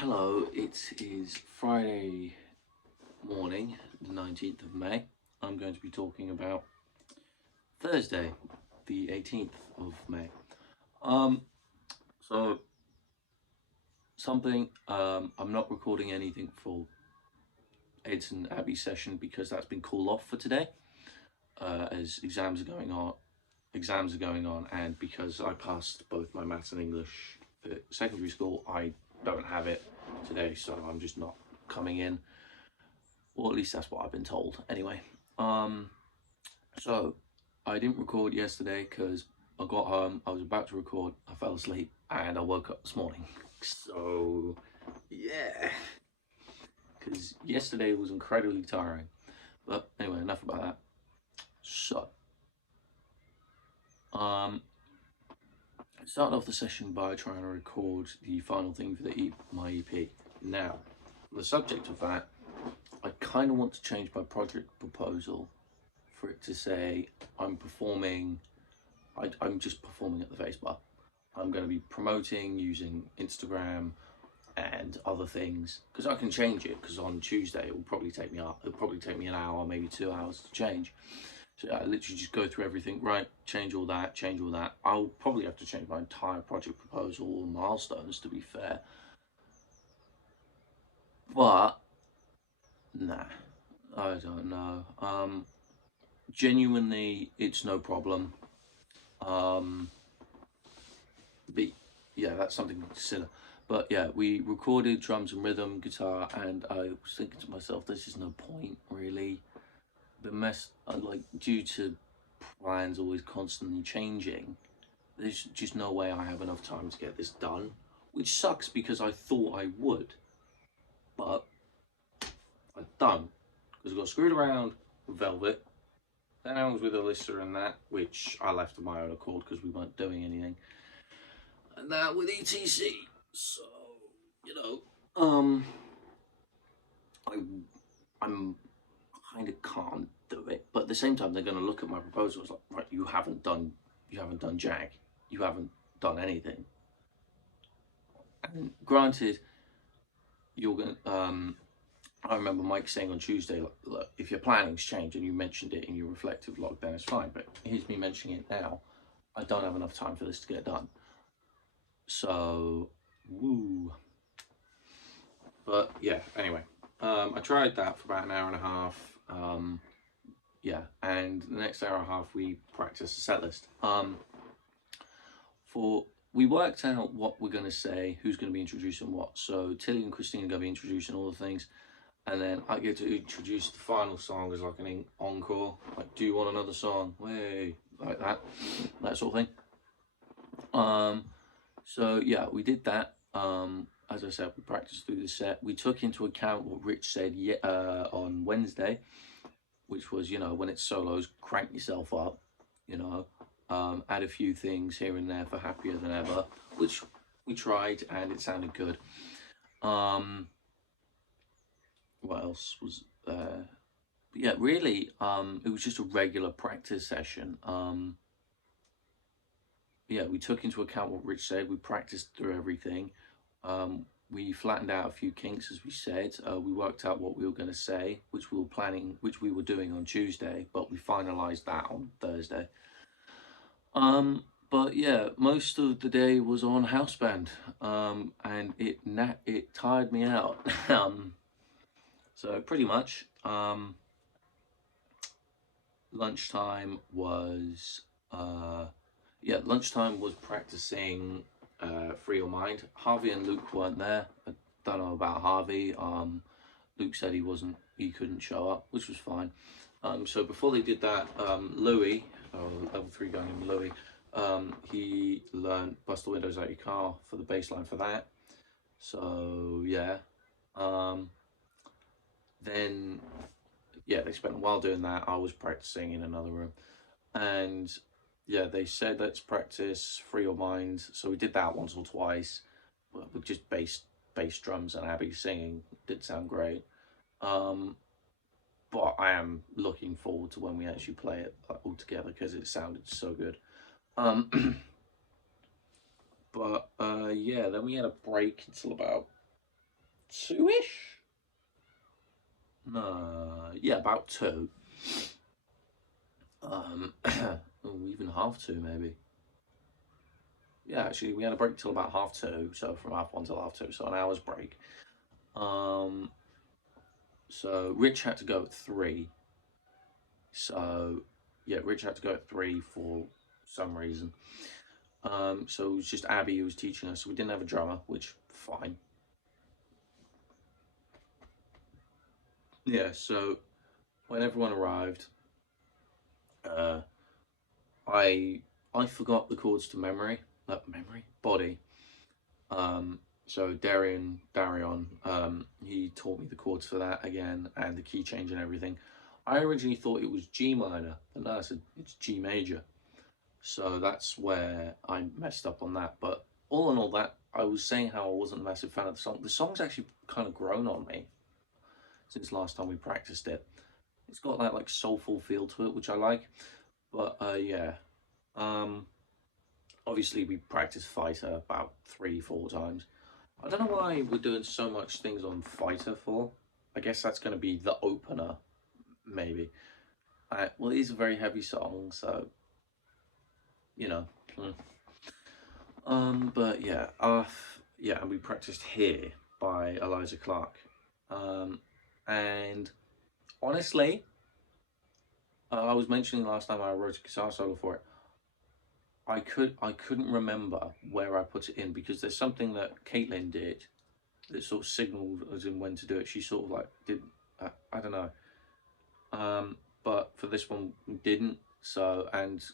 Hello, it is Friday morning, the 19th of May. I'm going to be talking about Thursday, the 18th of May. Um, so I'm not recording anything for Ed's and Abby's session because that's been called off for today, as exams are going on, and because I passed both my maths and English at secondary school, I don't have it today, so I'm just not coming in. Or at least that's what I've been told. Anyway, so I didn't record yesterday because I got home, I was about to record, I fell asleep, and I woke up this morning. So, yeah, because yesterday was incredibly tiring. But anyway, enough about that. So, um, I started off the session by trying to record the final thing for my EP. Now, on the subject of that, I kind of want to change my project proposal for it to say I'm performing. I'm just performing at the Face Bar. I'm going to be promoting using Instagram and other things because I can change it. Because on Tuesday it will probably take me up. It'll probably take me an hour, maybe 2 hours to change. So I literally just go through everything. Right, change all that, change all that. I'll probably have to change my entire project proposal or milestones to be fair. But nah, I don't know. Genuinely, it's no problem. Um, but yeah, that's something to consider. But yeah, we recorded drums and rhythm, guitar, and I was thinking to myself, there's just no point really. Like due to plans always constantly changing, there's just no way I have enough time to get this done, which sucks because I thought I would, but I don't because I got screwed around with Velvet. Then I was with Alyssa and that, which I left of my own accord because we weren't doing anything, and that with ETC. So you know, I I'm kind of can't do it, but at the same time they're going to look at my proposal as like, right, you haven't done Jack, you haven't done anything. And granted, you're going. I remember Mike saying on Tuesday, look, if your planning's changed and you mentioned it in your reflective log, then it's fine. But here's me mentioning it now. I don't have enough time for this to get done. So, woo. But yeah, anyway, I tried that for about an hour and a half. Yeah, and the next hour and a half we practiced the set list. We worked out what we're going to say, who's going to be introducing what. So Tilly and Christine are going to be introducing all the things, and then I get to introduce the final song as like an encore, like do you want another song? Way like that sort of thing. So yeah, we did that. As I said, we practiced through the set. We took into account what Rich said on Wednesday, which was, when it's solos, crank yourself up, add a few things here and there for Happier Than Ever, which we tried and it sounded good. What else was there? But yeah, really, it was just a regular practice session. Yeah, we took into account what Rich said. We practiced through everything. We flattened out a few kinks, as we said. We worked out what we were going to say, which we were doing on Tuesday, but we finalised that on Thursday. But yeah, most of the day was on house band, and it tired me out. So pretty much, lunchtime was practicing Free Your Mind. Harvey and Luke weren't there. I don't know about Harvey. Luke said he couldn't show up, which was fine. So before they did that, Louis, level 3 guy named Louis, he learned Bust the Windows Out Your Car for the bass line for that. So yeah. Then yeah, they spent a while doing that. I was practicing in another room, and yeah, they said let's practice Free Your Mind. So we did that once or twice, with just bass drums and Abby singing. It did sound great. But I am looking forward to when we actually play it all together because it sounded so good. But yeah, then we had a break until about 2-ish. No, yeah, about 2. Oh, even half 2 maybe. Yeah, actually, we had a break till about half 2, so from half 1 till half 2, so an hour's break. So Rich had to go at 3. So yeah, Rich had to go at 3 for some reason. So it was just Abby who was teaching us. So we didn't have a drummer, which fine. Yeah. So when everyone arrived, I forgot the chords to body. So Darion, he taught me the chords for that again and the key change and everything. I originally thought it was G minor, but no, it's G major. So that's where I messed up on that. But all in all, that I was saying how I wasn't a massive fan of the song. The song's actually kind of grown on me since last time we practiced it. It's got that like soulful feel to it, which I like. But yeah, obviously we practiced Fighter about 3-4 times. I don't know why we're doing so much things on Fighter for. I guess that's going to be the opener, maybe. Well, it is a very heavy song, so you know. But yeah, yeah, and we practiced Here by Eliza Clark. And honestly, I was mentioning last time I wrote a guitar solo for it. I couldn't remember where I put it in because there's something that Caitlin did that sort of signaled as in when to do it. She sort of like did, I don't know. But for this one we didn't. So and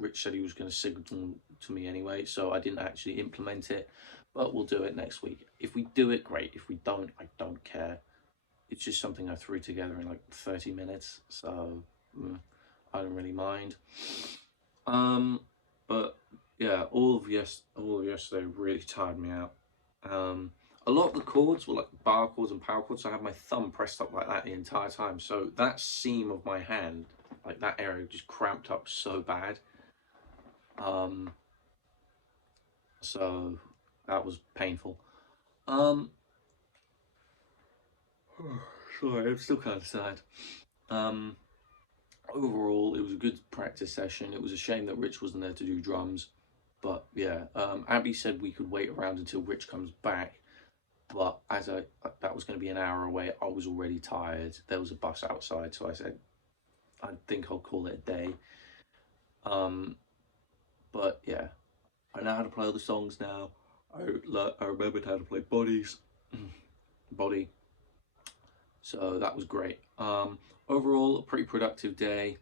Rich said he was going to signal to me anyway, so I didn't actually implement it. But we'll do it next week. If we do it, great. If we don't, I don't care. It's just something I threw together in like 30 minutes, so I don't really mind. But yeah, all of yesterday really tired me out. A lot of the chords were like bar chords and power chords, so I had my thumb pressed up like that the entire time. So that seam of my hand, like that area, just cramped up so bad. So that was painful. Sorry, I'm still kind of sad. Overall, it was a good practice session. It was a shame that Rich wasn't there to do drums. But yeah, Abby said we could wait around until Rich comes back. But that was going to be an hour away, I was already tired. There was a bus outside, so I said, I think I'll call it a day. But yeah, I know how to play all the songs now. I remembered how to play body. So that was great. Overall, a pretty productive day.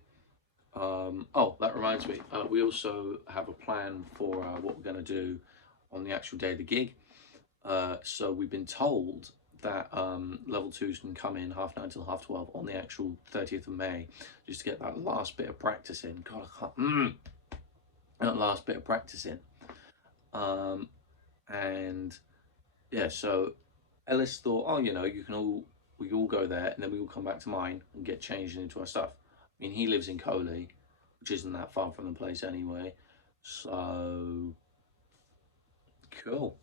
Oh, that reminds me. We also have a plan for what we're going to do on the actual day of the gig. So we've been told that level 2s can come in 9:30 till 12:30 on the actual 30th of May, just to get that last bit of practice in. God, I can't. That last bit of practice in. And yeah, so Ellis thought, oh, we all go there, and then we all come back to mine and get changed into our stuff. I mean, he lives in Coley, which isn't that far from the place anyway. So cool.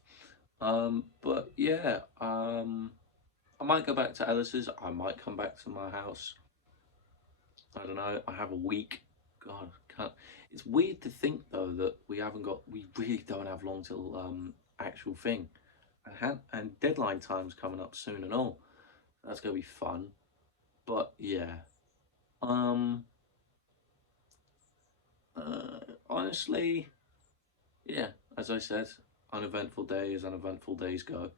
But yeah, I might go back to Ellis's. I might come back to my house. I don't know. I have a week. God, can't. It's weird to think though that we really don't have long till actual thing, and deadline time's coming up soon and all. That's gonna be fun. But yeah, honestly, yeah. As I said, uneventful day as uneventful days go.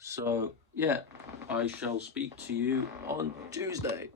So yeah, I shall speak to you on Tuesday.